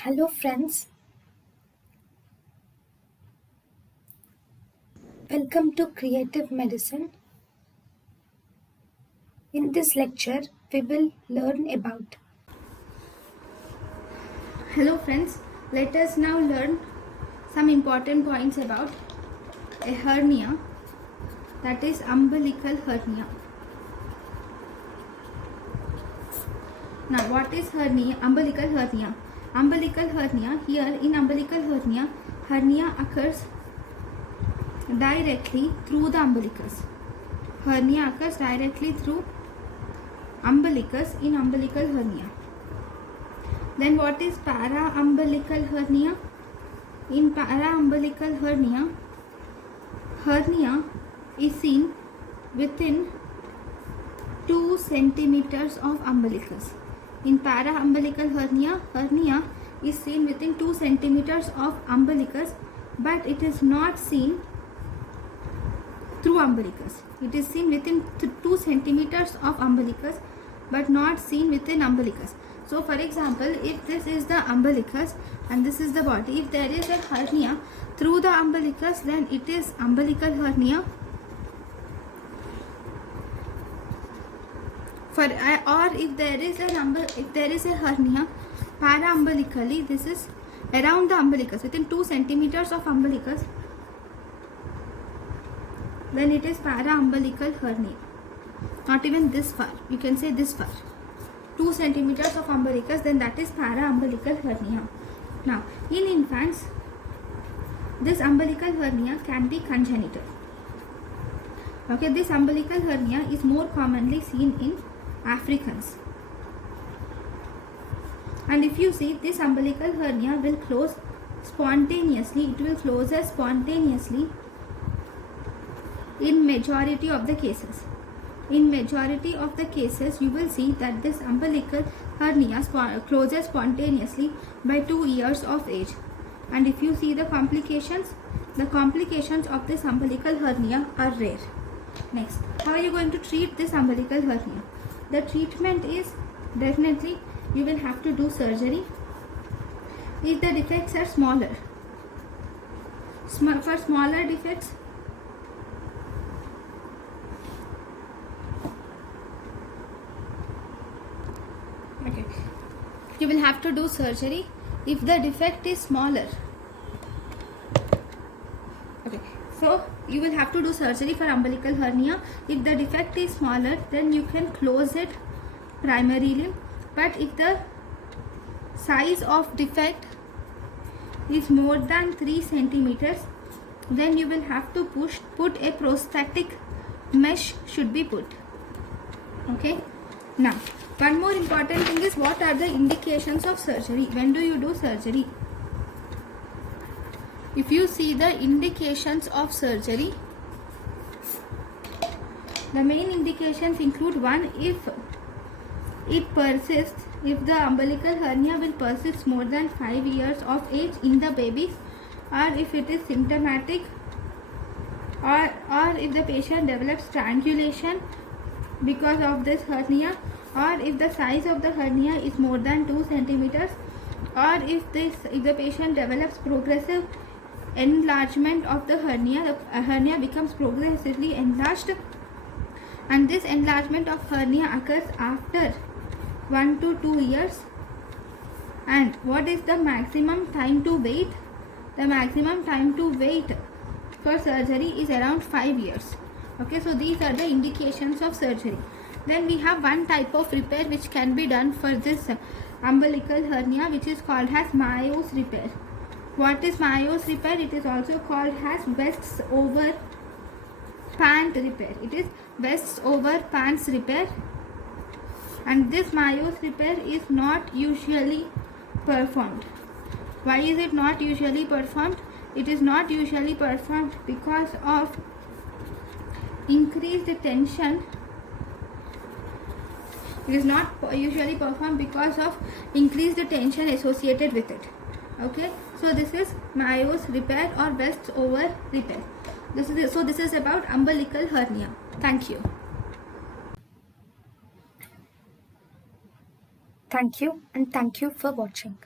Hello friends, welcome to Creative Medicine. In this lecture, we will learn about. Hello friends, let us now learn some important points about a hernia, that is umbilical hernia. Now what is hernia? Umbilical hernia. Umbilical hernia, here in umbilical hernia, hernia occurs directly through the umbilicus. Hernia occurs directly through umbilicus in umbilical hernia. Then what is para-umbilical hernia? In para-umbilical hernia, hernia is seen within 2 centimeters of umbilicus. In para-umbilical hernia, hernia is seen within 2 centimeters of umbilicus, but it is not seen through umbilicus. It is seen within 2 centimeters of umbilicus, but not seen within umbilicus. So for example, if this is the umbilicus and this is the body, if there is a hernia through the umbilicus, then it is umbilical hernia. Or if there is a hernia para-umbilically, this is around the umbilicus, within 2 centimeters of umbilicus, then it is para-umbilical hernia. Not even this far, you can say this far, 2 centimeters of umbilicus, then that is para-umbilical hernia. Now in infants, this umbilical hernia can be congenital. Okay, this umbilical hernia is more commonly seen in Africans. And if you see, this umbilical hernia will close spontaneously, it will close spontaneously in majority of the cases. In majority of the cases, you will see that this umbilical hernia closes spontaneously by 2 years of age. And if you see the complications of this umbilical hernia are rare. Next, how are you going to treat this umbilical hernia? The treatment is definitely you will have to do surgery if the defects are smaller. For smaller defects, okay, you will have to do surgery if the defect is smaller. Okay, so you will have to do surgery for umbilical hernia. If the defect is smaller, then you can close it primarily. But if the size of defect is more than 3 centimeters, then you will have to put a prosthetic mesh should be put. Okay. Now, one more important thing is, what are the indications of surgery? When do you do surgery? If you see the indications of surgery, the main indications include: 1, if it persists, if the umbilical hernia will persist more than 5 years of age in the babies, or if it is symptomatic, or if the patient develops strangulation because of this hernia, or if the size of the hernia is more than 2 centimeters, or if the patient develops progressive enlargement of the hernia, the hernia becomes progressively enlarged, and this enlargement of hernia occurs after 1 to 2 years. And what is the maximum time to wait? The maximum time to wait for surgery is around 5 years. Okay, so these are the indications of surgery. Then we have one type of repair which can be done for this umbilical hernia, which is called as Mayo's repair. What is Mayo's repair? It is also called as vests over pant repair. It is vests over pants repair. And this Mayo's repair is not usually performed. Why is it not usually performed? It is not usually performed because of increased tension. It is not usually performed because of increased tension associated with it. Okay, so this is Mayo's repair or vests over repair. This is about umbilical hernia. Thank you. Thank you and thank you for watching.